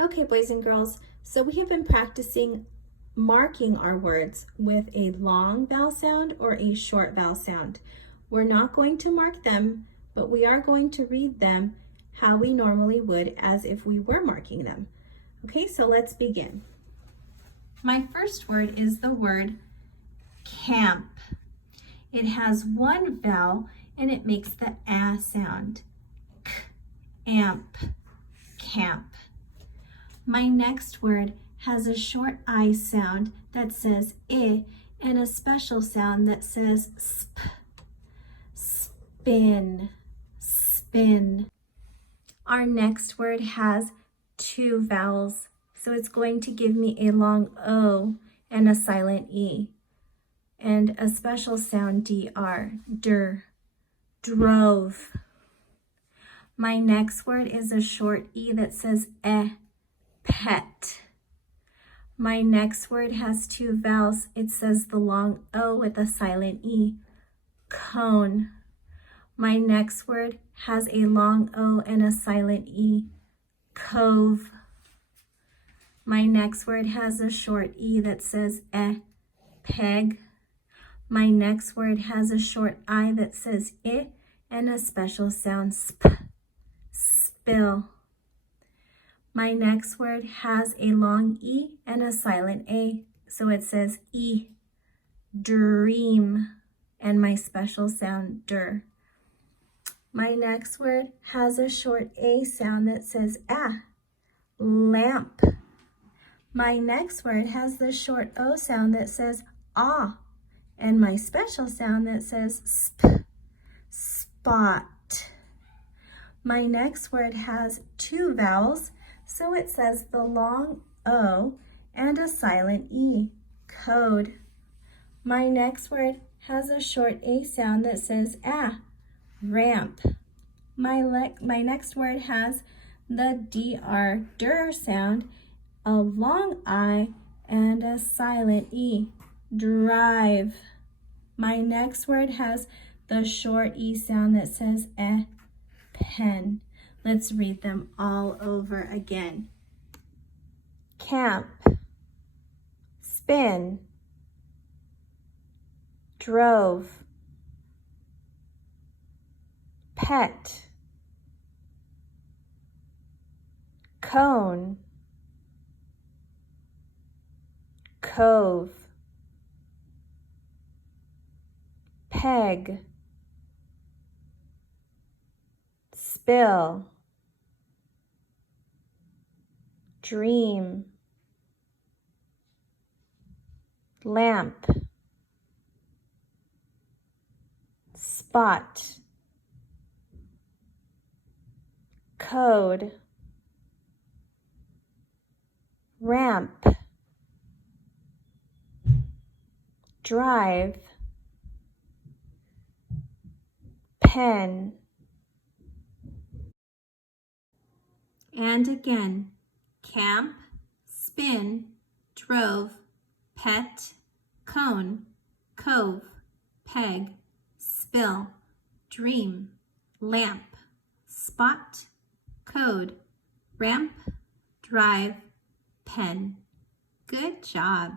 Okay, boys and girls, so we have been practicing marking our words with a long vowel sound or a short vowel sound. We're not going to mark them, but we are going to read them how we normally would as if we were marking them. Okay, so let's begin. My first word is the word camp. It has one vowel and it makes the A sound. K, amp, camp. My next word has a short I sound that says I and a special sound that says sp. Spin, spin. Our next word has two vowels, so it's going to give me a long O and a silent E, and a special sound DR, der, drove. My next word is a short E that says pet. My next word has two vowels. It says the long O with a silent E, cone. My next word has a long O and a silent E, cove. My next word has a short E that says peg. My next word has a short I that says I and a special sound sp, spill. My next word has a long E and a silent A, so it says E, dream, and my special sound der. My next word has a short A sound that says lamp. My next word has the short O sound that says ah, and my special sound that says sp, spot. My next word has two vowels, so it says the long O and a silent E, code. My next word has a short A sound that says ramp. My next word has the DR, der sound, a long I, and a silent E, drive. My next word has the short E sound that says pen. Let's read them all over again. Camp, spin, drove, pet, cone, cove, peg, spill, dream, lamp, spot, code, ramp, drive, pen. And again, camp, spin, drove, pet, cone, cove, peg, spill, dream, lamp, spot, code, ramp, drive, pen. Good job.